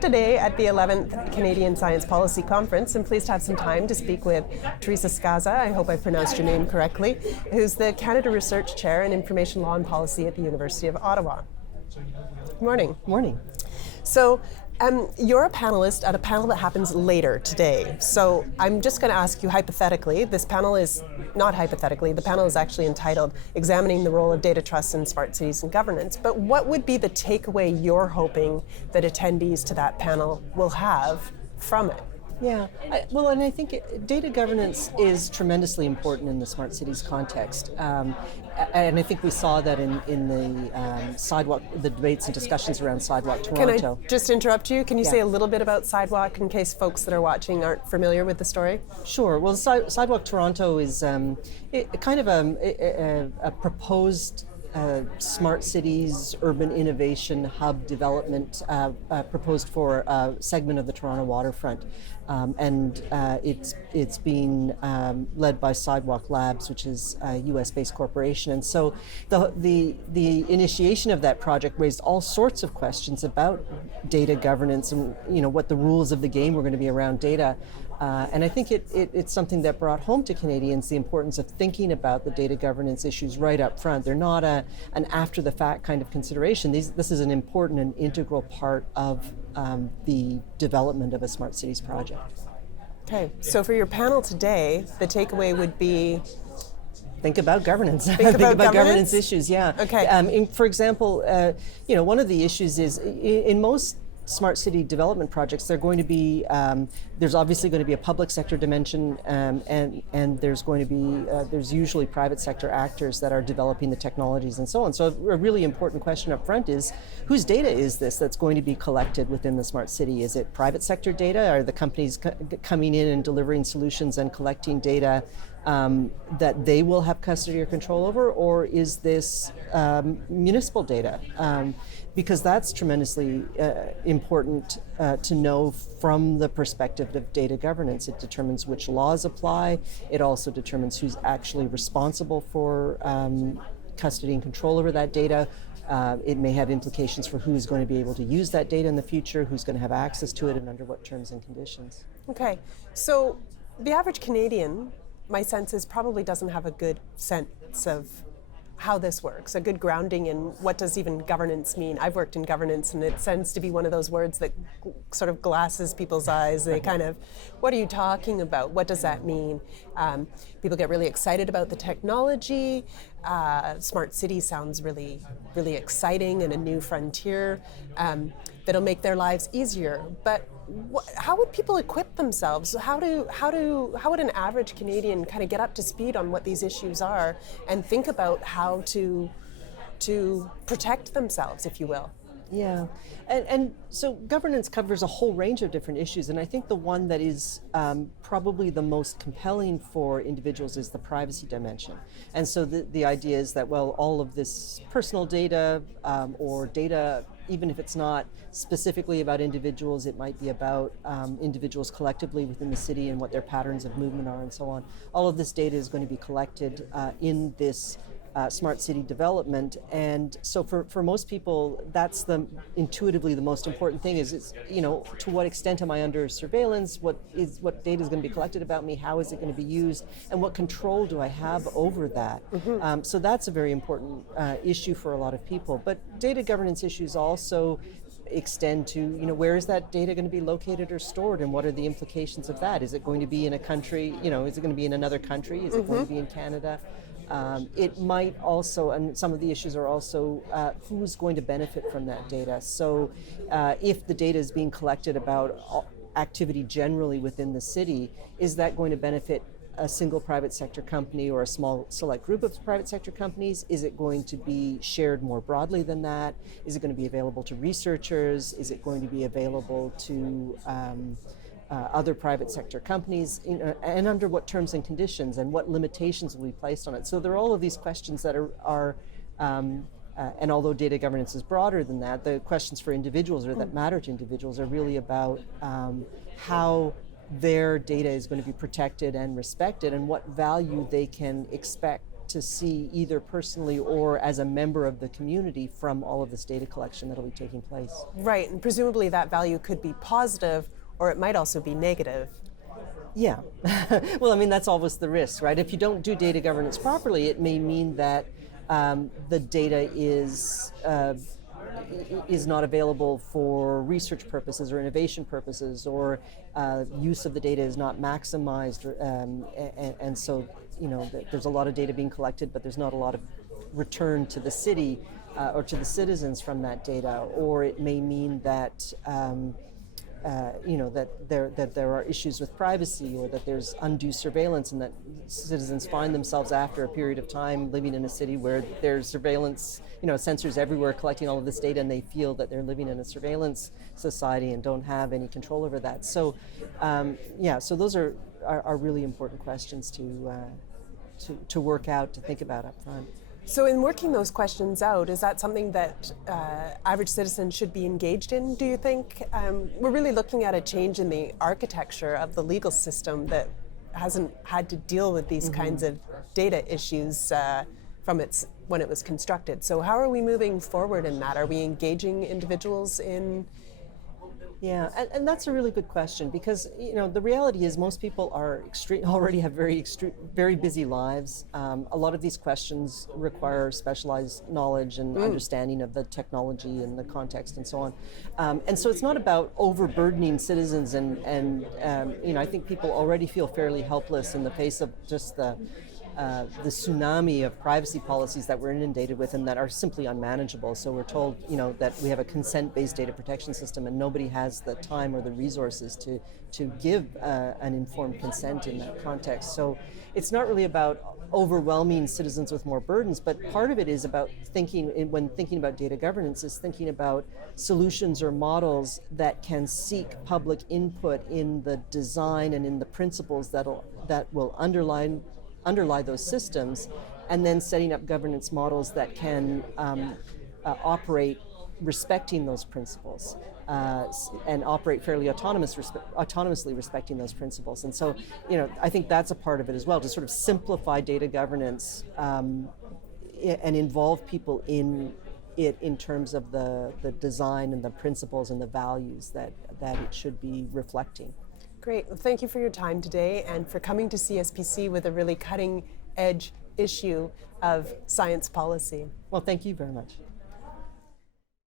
today at the 11th Canadian Science Policy Conference. I'm pleased to have some time to speak with Teresa Scassa, I hope I pronounced your name correctly, who's the Canada Research Chair in Information Law and Policy at the University of Ottawa. Good morning. Morning. So, you're a panelist at a panel that happens later today. So I'm just going to ask you hypothetically. This panel is not hypothetically. The panel is actually entitled Examining the Role of Data Trust in Smart Cities and Governance. But what would be the takeaway you're hoping that attendees to that panel will have from it? Yeah, and I think data governance is tremendously important in the smart cities context, and I think we saw that in the debates and discussions around Sidewalk Toronto. Can I just interrupt you? Can you say a little bit about Sidewalk in case folks that are watching aren't familiar with the story? Sure. Well, Sidewalk Toronto is kind of a proposed smart cities, urban innovation hub development proposed for a segment of the Toronto waterfront. It's being led by Sidewalk Labs, which is a US-based corporation. And so the initiation of that project raised all sorts of questions about data governance and what the rules of the game were going to be around data. And I think it's something that brought home to Canadians the importance of thinking about the data governance issues right up front. They're not an after-the-fact kind of consideration. This is an important and integral part of the development of a smart cities project. Okay, so for your panel today, the takeaway would be? Think about governance. Think about governance issues, yeah. Okay. For example, one of the issues is in most smart city development projects, they're going to be, there's obviously going to be a public sector dimension, and there's going to be, there's usually private sector actors that are developing the technologies and so on. So a really important question up front is, whose data is this that's going to be collected within the smart city? Is it private sector data? Are the companies coming in and delivering solutions and collecting data that they will have custody or control over, or is this municipal data? Because that's tremendously important to know from the perspective of data governance. It determines which laws apply. It also determines who's actually responsible for custody and control over that data. It may have implications for who's going to be able to use that data in the future, who's going to have access to it, and under what terms and conditions. Okay, so the average Canadian, my sense is, probably doesn't have a good sense of how this works, a good grounding in what does even governance mean. I've worked in governance, and it tends to be one of those words that sort of glasses people's eyes. They kind of, what are you talking about? What does that mean? People get really excited about the technology. Smart city sounds really, really exciting and a new frontier that'll make their lives easier. But how would people equip themselves? How would an average Canadian kind of get up to speed on what these issues are and think about how to protect themselves, if you will? Yeah, and so governance covers a whole range of different issues, and I think the one that is probably the most compelling for individuals is the privacy dimension. And so the idea is that, well, all of this personal data or data, even if it's not specifically about individuals, it might be about individuals collectively within the city and what their patterns of movement are and so on. All of this data is going to be collected in this smart city development, and so for most people, that's intuitively the most important thing is to what extent am I under surveillance, what data is going to be collected about me, how is it going to be used, and what control do I have over that? Mm-hmm. So that's a very important issue for a lot of people. But data governance issues also extend to, where is that data going to be located or stored, and what are the implications of that? Is it going to be in a country, is it going to be in another country? Is it going to be in Canada? It might also, and some of the issues are also, who's going to benefit from that data? So if the data is being collected about activity generally within the city, is that going to benefit a single private sector company or a small select group of private sector companies? Is it going to be shared more broadly than that? Is it going to be available to researchers? Is it going to be available to other private sector companies, and under what terms and conditions, and what limitations will be placed on it? So there are all of these questions that are and although data governance is broader than that, the questions for individuals or that matter to individuals are really about how their data is going to be protected and respected, and what value they can expect to see either personally or as a member of the community from all of this data collection that'll be taking place. Right, and presumably that value could be positive, or it might also be negative. Yeah. Well, I mean, that's always the risk, right? If you don't do data governance properly, it may mean that the data is not available for research purposes or innovation purposes, or use of the data is not maximized, and so there's a lot of data being collected, but there's not a lot of return to the city or to the citizens from that data. Or it may mean that that there are issues with privacy, or that there's undue surveillance, and that citizens find themselves after a period of time living in a city where there's surveillance, sensors everywhere collecting all of this data, and they feel that they're living in a surveillance society and don't have any control over that. So, so those are really important questions to work out, to think about up front. So in working those questions out, is that something that average citizens should be engaged in, do you think? We're really looking at a change in the architecture of the legal system that hasn't had to deal with these kinds of data issues from when it was constructed. So how are we moving forward in that? Are we engaging individuals in? Yeah, and that's a really good question, because the reality is most people are already have very busy lives. A lot of these questions require specialized knowledge and understanding of the technology and the context and so on. And so it's not about overburdening citizens, and I think people already feel fairly helpless in the face of just the tsunami of privacy policies that we're inundated with, and that are simply unmanageable. So we're told, that we have a consent-based data protection system, and nobody has the time or the resources to give an informed consent in that context. So it's not really about overwhelming citizens with more burdens, but part of it is about when thinking about data governance, is thinking about solutions or models that can seek public input in the design and in the principles that will underlie those systems, and then setting up governance models that can operate respecting those principles and operate fairly autonomously respecting those principles. And so, I think that's a part of it as well, to sort of simplify data governance and involve people in it in terms of the design and the principles and the values that it should be reflecting. Great. Well, thank you for your time today and for coming to CSPC with a really cutting edge issue of science policy. Well, thank you very much.